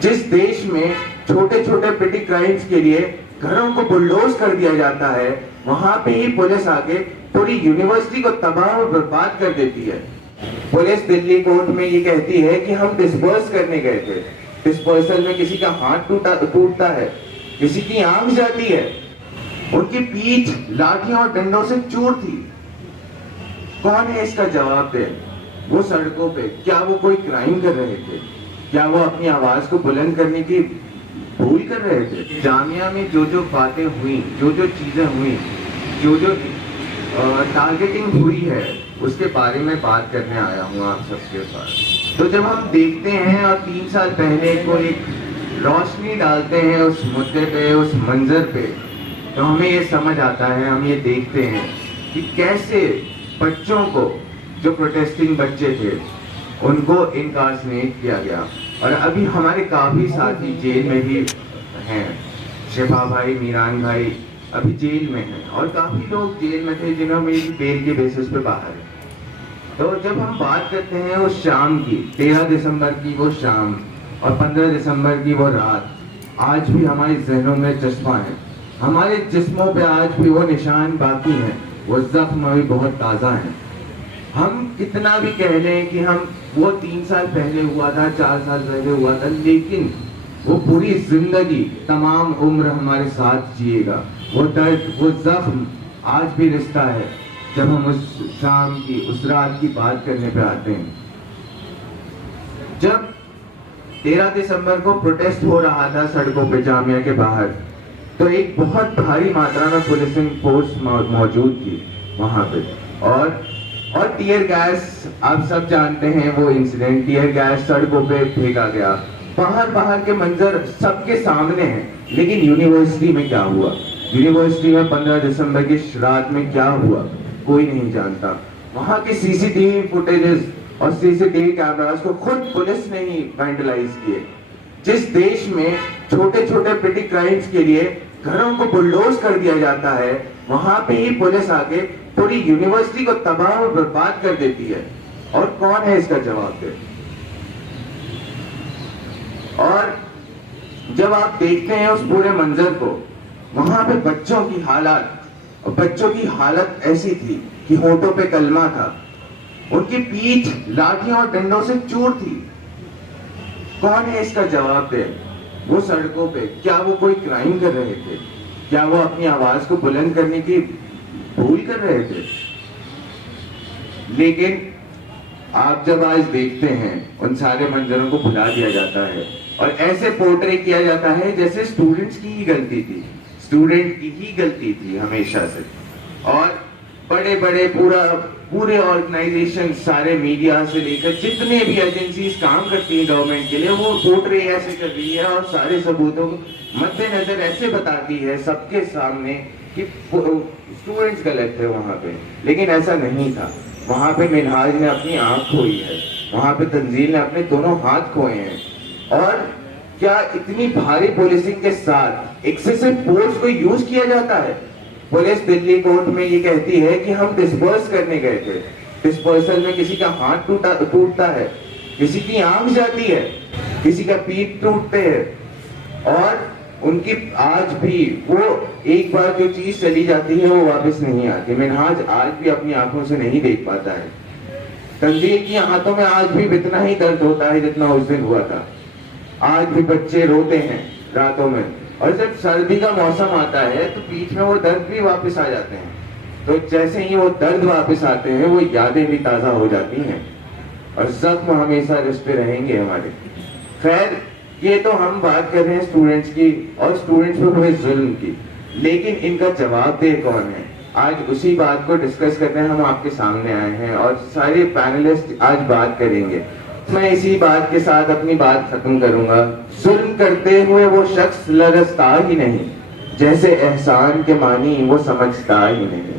जिस देश में छोटे छोटे पेटी क्राइम्स के लिए घरों को बुलडोज कर दिया जाता है, वहां पे ही पुलिस आके पूरी यूनिवर्सिटी को तबाह और बर्बाद कर देती है। पुलिस दिल्ली कोर्ट में ये कहती है कि हम डिस्पर्स करने गए थे। डिस्पर्सल में किसी का हाथ टूटता है, किसी की आंख जाती है, उनकी पीठ लाठियों और डंडों से चूर थी। कौन है इसका जवाब दे? वो सड़कों पे क्या वो कोई क्राइम कर रहे थे? क्या वो अपनी आवाज को बुलंद करने की भूल कर रहे थे? जामिया में जो जो बातें हुई, जो जो चीजें हुई, जो जो टारगेटिंग हुई है, उसके बारे में बात करने आया हूँ आप सबके पास। तो जब हम देखते हैं और 3 साल पहले को एक रोशनी डालते हैं उस मुद्दे पे, उस मंजर पे, तो हमें ये समझ आता है, हम ये देखते हैं कि कैसे बच्चों को, जो प्रोटेस्टिंग बच्चे थे, उनको इनकार्सनेट किया गया। और अभी हमारे काफी साथी जेल में भी हैं। शिफा भाई, मीरान भाई अभी जेल में हैं, और काफी लोग जेल में थे जिन्होंने बेल के बेसिस पे बाहर है। तो जब हम बात करते हैं उस शाम की, 13 दिसंबर की वो शाम और 15 दिसंबर की वो रात, आज भी हमारे जहनों में चश्मा है। हमारे जिस्मों पे आज भी वो निशान बाकी हैं, वो जख्म अभी बहुत ताज़ा हैं। हम कितना भी कह लें कि हम वो 3 साल पहले हुआ था, 4 साल पहले हुआ था, लेकिन वो पूरी जिंदगी, तमाम उम्र हमारे साथ जिएगा। वो दर्द, वो जख्म आज भी रिश्ता है जब हम उस शाम की, उस रात की बात करने पे आते हैं। जब 13 दिसंबर को प्रोटेस्ट हो रहा था सड़कों पे जामिया के बाहर, तो एक बहुत भारी मात्रा में पुलिसिंग फोर्स मौजूद थी वहां पे, और टीयर गैस, आप सब जानते हैं वो इंसिडेंट, टीयर गैस सड़कों पे फेंका गया। बाहर के मंजर सबके सामने हैं, लेकिन यूनिवर्सिटी में क्या हुआ, यूनिवर्सिटी में 15 दिसंबर की रात में क्या हुआ, कोई नहीं जानता। वहां के सीसीटीवी फुटेजेस और सीसीटीवी कैमरास को खुद पुलिस ने ही वैंडलाइज किए। जिस देश में छोटे छोटे पेटी क्राइम्स के लिए घरों को बुलडोज कर दिया जाता है, वहां पे ही पुलिस आके पूरी यूनिवर्सिटी को तबाह और बर्बाद कर देती है। और कौन है इसका जवाब दे? और जब आप देखते हैं उस पूरे मंजर को, वहां पे बच्चों की हालत ऐसी थी कि होठों पे कलमा था, उनकी पीठ लाठियों और डंडों से चूर थी। कौन है इसका जवाब दे? वो सड़कों पे क्या वो कोई क्राइम कर रहे थे? क्या वो अपनी आवाज को बुलंद करने की भूल कर रहे थे? लेकिन आप जब आज देखते हैं, उन सारे मंजरों को भुला दिया जाता है और ऐसे पोर्ट्रे किया जाता है जैसे स्टूडेंट्स की ही गलती थी, स्टूडेंट की ही गलती थी हमेशा से। और बड़े बड़े पूरे ऑर्गेनाइजेशन, सारे मीडिया से लेकर जितने भी एजेंसीज काम करती है गवर्नमेंट के लिए, वो पोर्ट्रे ऐसे कर रही है और सारे सबूतों को मद्देनजर ऐसे बताती है सबके सामने कि स्टूडेंट्स गलत थे वहां पे। लेकिन ऐसा नहीं था। वहां पे मिनहाज ने अपनी आंख खोई है, वहां पे तंजील ने अपने दोनों हाथ खोए हैं। और क्या इतनी भारी पुलिसिंग के साथ एक्सेसिव फोर्स को यूज किया जाता है? पुलिस दिल्ली कोर्ट में ये कहती है कि हम डिस्पर्स करने गए थे। डिस्पर्सल में किसी का हाथ टूटता है, किसी की आंख जाती है, किसी का पीठ टूटते हैं, और उनकी आज भी वो एक बार जो चीज चली जाती है वो वापस नहीं आती। मिनहाज आज भी अपनी आंखों से नहीं देख पाता है। तंजील की हाथों में आज भी इतना ही दर्द होता है जितना उस दिन हुआ था। आज भी बच्चे रोते हैं रातों में, और जब सर्दी का मौसम आता है तो बीच में वो दर्द भी वापस आ जाते हैं। तो जैसे ही वो दर्द वापस आते हैं, वो यादें भी ताजा हो जाती हैं, और जख्म हमेशा रिश्ते रहेंगे हमारे। खैर, ये तो हम बात कर रहे हैं स्टूडेंट्स की और स्टूडेंट्स पे हुए जुल्म की, लेकिन इनका जवाब दे कौन है? आज उसी बात को डिस्कस करने हम आपके सामने आए हैं, और सारे पैनलिस्ट आज बात करेंगे। मैं इसी बात के साथ अपनी बात खत्म करूंगा। जुल्म करते हुए वो शख्स लरजता ही नहीं, जैसे एहसान के मानी वो समझता ही नहीं।